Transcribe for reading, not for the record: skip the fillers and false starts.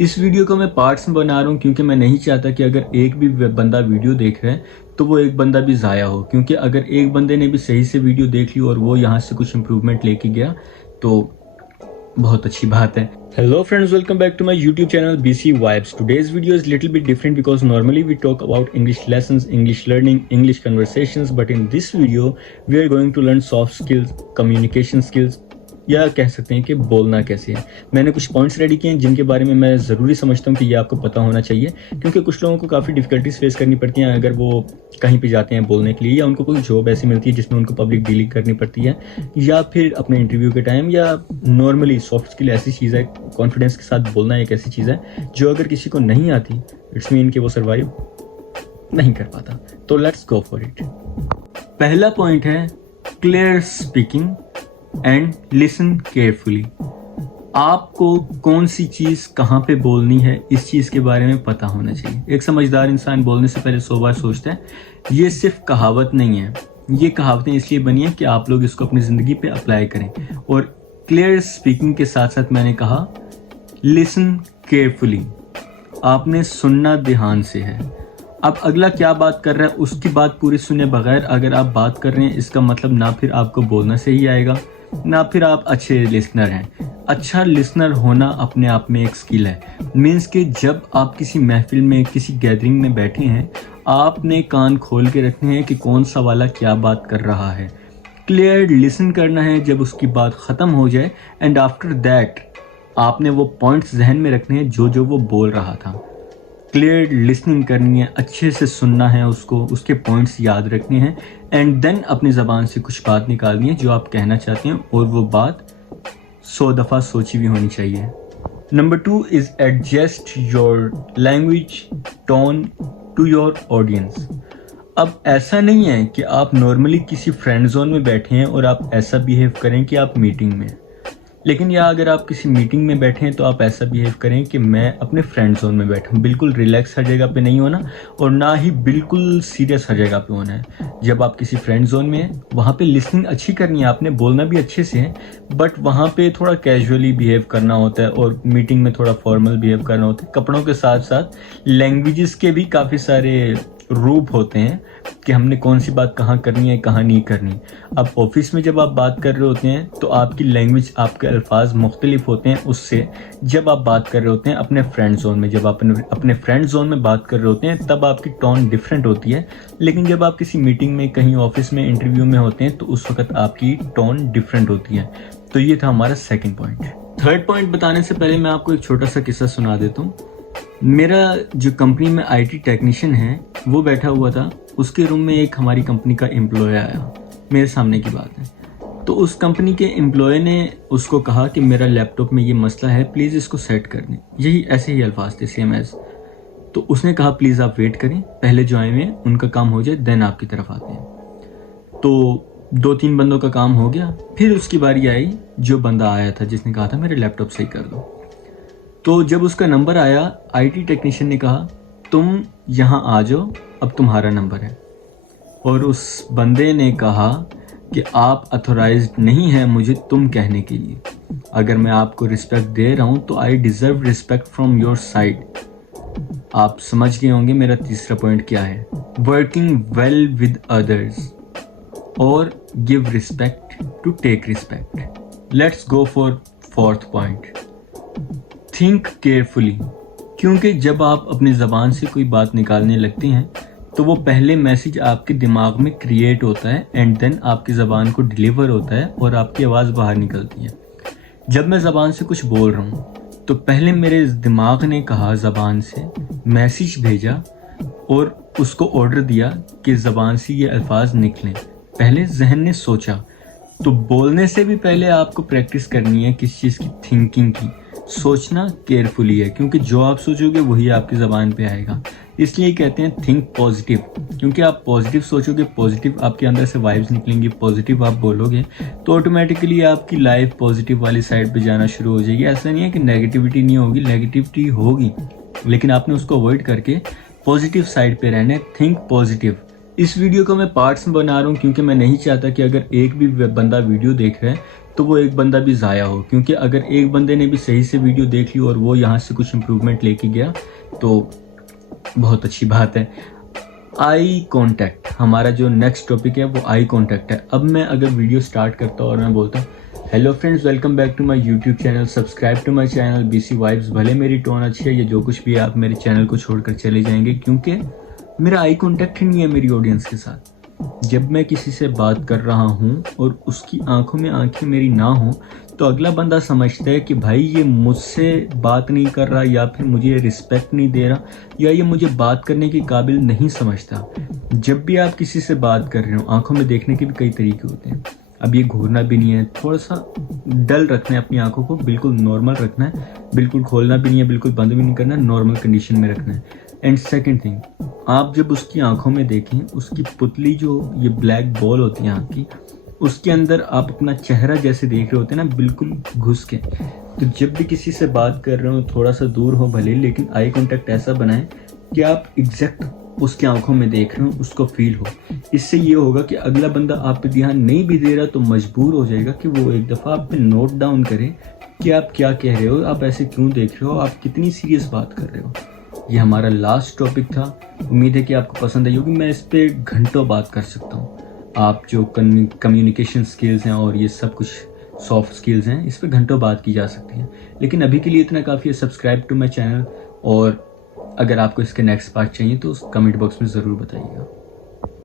इस वीडियो को मैं पार्ट्स में बना रहा हूँ क्योंकि मैं नहीं चाहता कि अगर एक भी बंदा वीडियो देख रहा है तो वो एक बंदा भी ज़ाया हो, क्योंकि अगर एक बंदे ने भी सही से वीडियो देख ली और वो यहाँ से कुछ इम्प्रूवमेंट लेके गया तो बहुत अच्छी बात है। Hello friends, welcome back to my YouTube channel BC Vibes. Today's video is little bit different because normally we talk about English lessons, English learning, English conversations, but in this video we are going to learn soft skills, communication skills, या कह सकते हैं कि बोलना कैसे है। मैंने कुछ पॉइंट्स रेडी किए हैं जिनके बारे में मैं ज़रूरी समझता हूँ कि ये आपको पता होना चाहिए, क्योंकि कुछ लोगों को काफ़ी डिफ़िकल्टीज फेस करनी पड़ती हैं अगर वो कहीं पे जाते हैं बोलने के लिए, या उनको कोई जॉब ऐसी मिलती है जिसमें उनको पब्लिक डीलिंग करनी पड़ती है, या फिर अपने इंटरव्यू के टाइम, या नॉर्मली सॉफ्ट स्किल ऐसी चीज़ है, कॉन्फिडेंस के साथ बोलना एक ऐसी चीज़ है जो अगर किसी को नहीं आती इट्स मीन कि वो सर्वाइव नहीं कर पाता। तो लेट्स गो फॉर इट। पहला पॉइंट है clear speaking and listen carefully. आपको कौन सी चीज़ कहाँ पे बोलनी है इस चीज़ के बारे में पता होना चाहिए। एक समझदार इंसान बोलने से पहले 100 बार सोचता है। ये सिर्फ कहावत नहीं है, ये कहावतें इसलिए बनी है कि आप लोग इसको अपनी ज़िंदगी पे अप्लाई करें। और क्लियर स्पीकिंग के साथ साथ मैंने कहा लिसन केयरफुली, आपने सुनना ध्यान से है। अब अगला क्या बात कर रहा है उसकी बात पूरी सुने बगैर अगर आप बात कर रहे हैं, इसका मतलब ना फिर आपको बोलना सही आएगा ना फिर आप अच्छे लिसनर हैं। अच्छा लिसनर होना अपने आप में एक स्किल है। मीन्स कि जब आप किसी महफिल में, किसी गैदरिंग में बैठे हैं, आपने कान खोल के रखने हैं कि कौन सा वाला क्या बात कर रहा है। क्लियर लिसन करना है जब उसकी बात ख़त्म हो जाए, एंड आफ्टर दैट आपने वो पॉइंट्स जहन में रखने हैं जो जो वो बोल रहा था। क्लियर लिसनिंग करनी है, अच्छे से सुनना है उसको, उसके पॉइंट्स याद रखने हैं, एंड देन अपनी ज़बान से कुछ बात निकालनी है जो आप कहना चाहते हैं, और वो बात 100 दफ़ा सोची भी होनी चाहिए। Number 2 is adjust your language tone to your audience. अब ऐसा नहीं है कि आप नॉर्मली किसी फ्रेंड जोन में बैठे हैं और आप ऐसा बिहेव करें कि आप मीटिंग में, लेकिन या अगर आप किसी मीटिंग में बैठे हैं तो आप ऐसा बिहेव करें कि मैं अपने फ्रेंड जोन में बैठा हूँ। बिल्कुल रिलैक्स हर जगह पे नहीं होना और ना ही बिल्कुल सीरियस हर जगह पे होना है। जब आप किसी फ्रेंड जोन में हैं वहाँ पे लिसनिंग अच्छी करनी है, आपने बोलना भी अच्छे से है, बट वहाँ पे थोड़ा कैजुअली बिहेव करना होता है और मीटिंग में थोड़ा फॉर्मल बिहेव करना होता है। कपड़ों के साथ साथ लैंग्वेजेस के भी काफ़ी सारे रूप होते हैं कि हमने कौन सी बात कहाँ करनी है, कहाँ नहीं करनी। अब ऑफिस में जब आप बात कर रहे होते हैं तो आपकी लैंग्वेज, आपके अल्फाज मुख्तलिफ होते हैं उससे जब आप बात कर रहे होते हैं अपने फ्रेंड जोन में। जब आप अपने फ्रेंड जोन में बात कर रहे होते हैं तब आपकी टोन डिफरेंट होती है, लेकिन जब आप किसी मीटिंग में, कहीं ऑफिस में, इंटरव्यू में होते हैं तो उस वक्त आपकी टोन डिफरेंट होती है। तो ये था हमारा सेकेंड पॉइंट। थर्ड पॉइंट बताने से पहले मैं आपको एक छोटा सा किस्सा सुना देता हूँ। मेरा जो कंपनी में IT टेक्नीशियन है वो बैठा हुआ था, उसके रूम में एक हमारी कंपनी का एम्प्लॉय आया, मेरे सामने की बात है। तो उस कंपनी के एम्प्लॉय ने उसको कहा कि मेरा लैपटॉप में ये मसला है, प्लीज़ इसको सेट कर दें। यही ऐसे ही अल्फाज थे, सेम एज। तो उसने कहा प्लीज़ आप वेट करें, पहले जो आए हुए हैं उनका काम हो जाए देन आपकी तरफ आते हैं। तो 2-3 बंदों का काम हो गया, फिर उसकी बारी आई जो बंदा आया था जिसने कहा था मेरे लैपटॉप सही कर दो। तो जब उसका नंबर आया IT टेक्नीशियन ने कहा तुम यहाँ आ जाओ, अब तुम्हारा नंबर है। और उस बंदे ने कहा कि आप अथोराइज्ड नहीं है मुझे तुम कहने के लिए। अगर मैं आपको रिस्पेक्ट दे रहा हूँ तो I deserve respect from your side. आप समझ गए होंगे मेरा तीसरा पॉइंट क्या है। वर्किंग वेल विद अदर्स और give respect to take respect. Let's go for fourth point, think carefully. क्योंकि जब आप अपनी ज़बान से कोई बात निकालने लगते हैं तो वो पहले मैसेज आपके दिमाग में क्रिएट होता है एंड देन आपकी ज़बान को डिलीवर होता है और आपकी आवाज़ बाहर निकलती है। जब मैं ज़बान से कुछ बोल रहा हूँ तो पहले मेरे दिमाग ने कहा, ज़बान से मैसेज भेजा और उसको ऑर्डर दिया कि ज़बान से ये अल्फाज निकलें। पहले जहन ने सोचा। तो बोलने से भी पहले आपको प्रैक्टिस करनी है किस चीज़ की, थिंकिंग की। सोचना केयरफुली है, क्योंकि जो आप सोचोगे वही आपकी ज़बान पे आएगा। इसलिए कहते हैं थिंक पॉजिटिव, क्योंकि आप पॉजिटिव सोचोगे, पॉजिटिव आपके अंदर से वाइब्स निकलेंगी, पॉजिटिव आप बोलोगे तो ऑटोमेटिकली आपकी लाइफ पॉजिटिव वाली साइड पे जाना शुरू हो जाएगी। ऐसा नहीं है कि नेगेटिविटी नहीं होगी, नेगेटिविटी होगी, लेकिन आपने उसको अवॉइड करके पॉजिटिव साइड पे रहना है। Think positive. इस वीडियो को मैं पार्ट्स में बना रहा हूँ क्योंकि मैं नहीं चाहता कि अगर एक भी बंदा वीडियो देख रहा है तो वो एक बंदा भी ज़ाया हो, क्योंकि अगर एक बंदे ने भी सही से वीडियो देख ली और वो यहाँ से कुछ इम्प्रूवमेंट लेके गया तो बहुत अच्छी बात है। आई कांटेक्ट, हमारा जो नेक्स्ट टॉपिक है वो आई कांटेक्ट है। अब मैं अगर वीडियो स्टार्ट करता हूँ और मैं बोलता हूँ hello friends, welcome back to my YouTube channel, subscribe to my channel BC vibes. भले मेरी टोन अच्छी है या जो कुछ भी है, आप मेरे चैनल को छोड़कर चले जाएंगे क्योंकि मेरा आई कांटेक्ट ही नहीं है मेरी ऑडियंस के साथ। जब मैं किसी से बात कर रहा हूँ और उसकी आंखों में आंखें मेरी ना हो तो अगला बंदा समझता है कि भाई ये मुझसे बात नहीं कर रहा, या फिर मुझे रिस्पेक्ट नहीं दे रहा, या ये मुझे बात करने के काबिल नहीं समझता। जब भी आप किसी से बात कर रहे हो, आंखों में देखने के भी कई तरीके होते हैं। अब ये घूरना भी नहीं है, थोड़ा सा डल रखना है अपनी आंखों को, बिल्कुल नॉर्मल रखना है, बिल्कुल खोलना भी नहीं है, बिल्कुल बंद भी नहीं करना है, नॉर्मल कंडीशन में रखना है। एंड सेकेंड थिंग, आप जब उसकी आंखों में देखें, उसकी पुतली जो ये ब्लैक बॉल होती है आँख की, उसके अंदर आप अपना चेहरा जैसे देख रहे होते हैं ना, बिल्कुल घुस के। तो जब भी किसी से बात कर रहे हो, थोड़ा सा दूर हो भले, लेकिन आई कांटेक्ट ऐसा बनाएं कि आप एग्जैक्ट उसकी आंखों में देख रहे हो, उसको फील हो। इससे ये होगा कि अगला बंदा आप पे ध्यान नहीं भी दे रहा तो मजबूर हो जाएगा कि वो एक दफ़ा आप पे नोट डाउन करे कि आप क्या कह रहे हो, आप ऐसे क्यों देख रहे हो, आप कितनी सीरियस बात कर रहे हो। ये हमारा लास्ट टॉपिक था। उम्मीद है कि आपको पसंद आई होगी। मैं इस पर घंटों बात कर सकता हूँ। आप जो कम्युनिकेशन स्किल्स हैं और ये सब कुछ सॉफ्ट स्किल्स हैं, इस पर घंटों बात की जा सकती है, लेकिन अभी के लिए इतना काफ़ी है। सब्सक्राइब टू माई चैनल, और अगर आपको इसके नेक्स्ट पार्ट चाहिए तो कमेंट बॉक्स में ज़रूर बताइएगा।